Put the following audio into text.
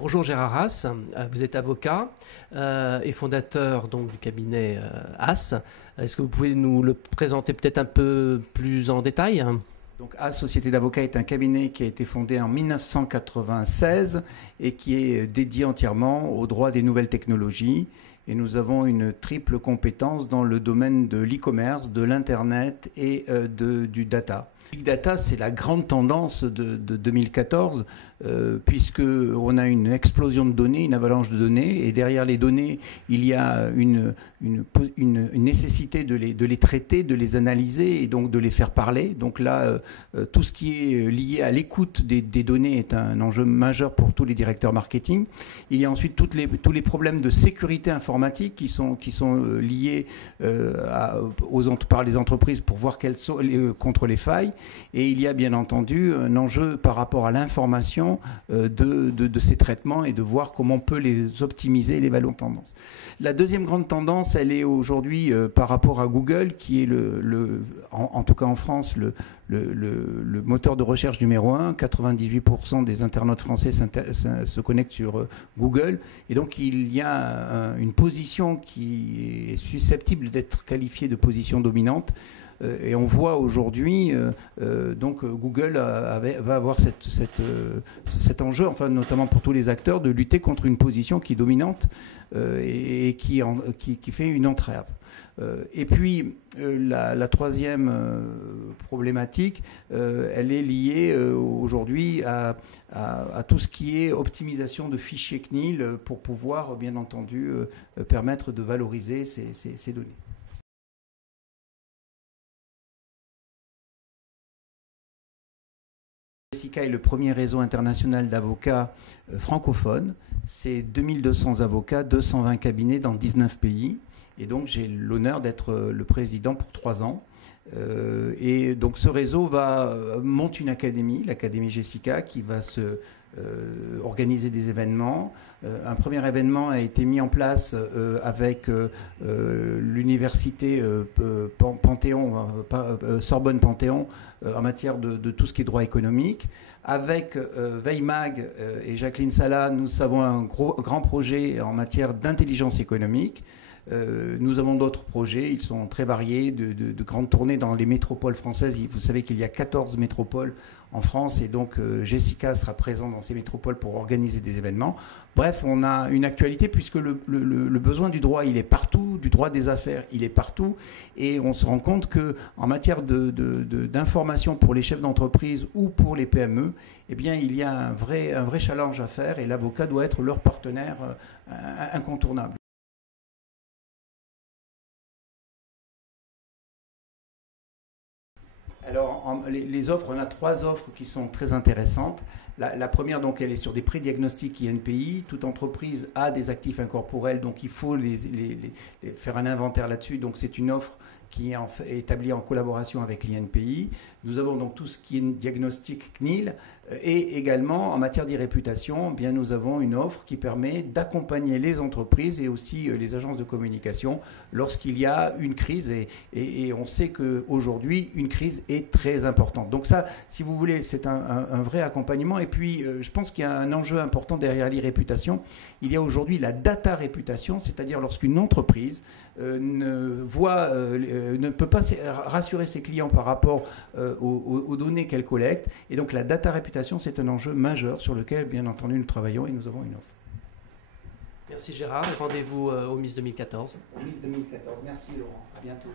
Bonjour Gérard Haas, vous êtes avocat et fondateur donc, du cabinet Haas. Est-ce que vous pouvez nous le présenter peut-être un peu plus en détail? Donc, Haas Société d'avocats est un cabinet qui a été fondé en 1996 et qui est dédié entièrement au droit des nouvelles technologies. Et nous avons une triple compétence dans le domaine de l'e-commerce, de l'Internet et du data. Big Data, c'est la grande tendance de 2014, puisqu'on a une explosion de données, une avalanche de données, et derrière les données, il y a une nécessité de les traiter, de les analyser, et donc de les faire parler. Donc là, tout ce qui est lié à l'écoute des données est un enjeu majeur pour tous les directeurs marketing. Il y a ensuite tous les problèmes de sécurité informatique qui sont liés par les entreprises pour voir quelles sont contre les failles. Et il y a bien entendu un enjeu par rapport à l'information de ces traitements et de voir comment on peut les optimiser et les valoir en tendance. La deuxième grande tendance, elle est aujourd'hui par rapport à Google, qui est en tout cas en France, le moteur de recherche numéro 1. 98% des internautes français se connectent sur Google. Et donc il y a une position qui est susceptible d'être qualifiée de position dominante. Et on voit aujourd'hui, donc Google va avoir cet enjeu, enfin notamment pour tous les acteurs, de lutter contre une position qui est dominante et qui fait une entrave. Et puis la troisième problématique, elle est liée aujourd'hui à tout ce qui est optimisation de fichiers CNIL pour pouvoir, bien entendu, permettre de valoriser ces données. Jessica est le premier réseau international d'avocats francophones. C'est 2200 avocats, 220 cabinets dans 19 pays. Et donc j'ai l'honneur d'être le président pour 3 ans. Et donc ce réseau monte une académie, l'Académie Jessica, qui va organiser des événements. Un premier événement a été mis en place avec l'université Sorbonne Panthéon en matière de tout ce qui est droit économique. Avec Veimag et Jacqueline Sala, nous avons un grand projet en matière d'intelligence économique. Nous avons d'autres projets, ils sont très variés, de grandes tournées dans les métropoles françaises. Vous savez qu'il y a 14 métropoles en France et donc Jessica sera présente dans ces métropoles pour organiser des événements. Bref, on a une actualité puisque le besoin du droit, il est partout, du droit des affaires, il est partout. Et on se rend compte qu'en matière d'information pour les chefs d'entreprise ou pour les PME, eh bien, il y a un vrai challenge à faire et l'avocat doit être leur partenaire incontournable. Alors, les offres, on a 3 offres qui sont très intéressantes. La première, donc, elle est sur des pré-diagnostics INPI. Toute entreprise a des actifs incorporels, donc il faut faire un inventaire là-dessus. Donc, c'est une offre qui est établie en collaboration avec l'INPI. Nous avons donc tout ce qui est diagnostic CNIL et également en matière d'e-réputation, bien nous avons une offre qui permet d'accompagner les entreprises et aussi les agences de communication lorsqu'il y a une crise et on sait qu'aujourd'hui une crise est très importante. Donc ça, si vous voulez, c'est un vrai accompagnement et puis je pense qu'il y a un enjeu important derrière l'e-réputation. Il y a aujourd'hui la data réputation, c'est-à-dire lorsqu'une entreprise ne peut pas rassurer ses clients par rapport aux données qu'elle collecte. Et donc la data réputation, c'est un enjeu majeur sur lequel, bien entendu, nous travaillons et nous avons une offre. Merci Gérard et rendez-vous au Miss 2014. Miss 2014, merci Laurent, à bientôt.